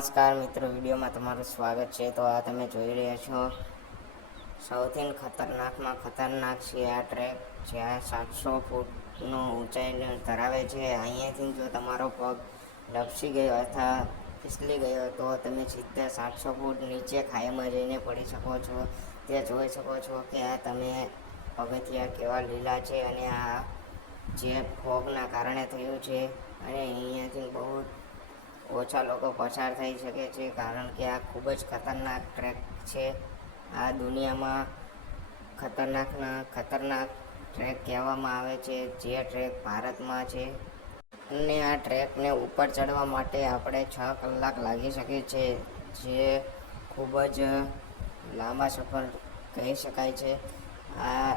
નમસ્કાર મિત્રો, વિડીયોમાં તમારું સ્વાગત છે. તો આ તમે જોઈ રહ્યા છો સૌથી ખતરનાકમાં ખતરનાક છે આ ટ્રેક, જ્યાં 700 ફૂટનો ઊંચાઈ ધરાવે છે. અહીંયાથી જો તમારો પગ લપસી ગયો અથવા ફિસલી ગયો તો તમે સીધા 700 ફૂટ નીચે ખાઈમાં જઈને પડી શકો છો. તે જોઈ શકો છો કે આ તમે પગથિયા કેવા લીલા છે અને આ જે ફોગના કારણે થયું છે. અને અહીંયાથી બહુ ઓછા લોકો પસાર થઈ શકે છે, કારણ કે આ ખૂબ જ ખતરનાક ટ્રેક છે. આ દુનિયામાં ખતરનાક ટ્રેક કહેવામાં આવે છે, જે ટ્રેક ભારતમાં છે. અને આ ટ્રેકને ઉપર ચડવા માટે આપણે 6 કલાક લાગી શકે છે, જે ખૂબ જ લાંબા સફર કહી શકાય છે. આ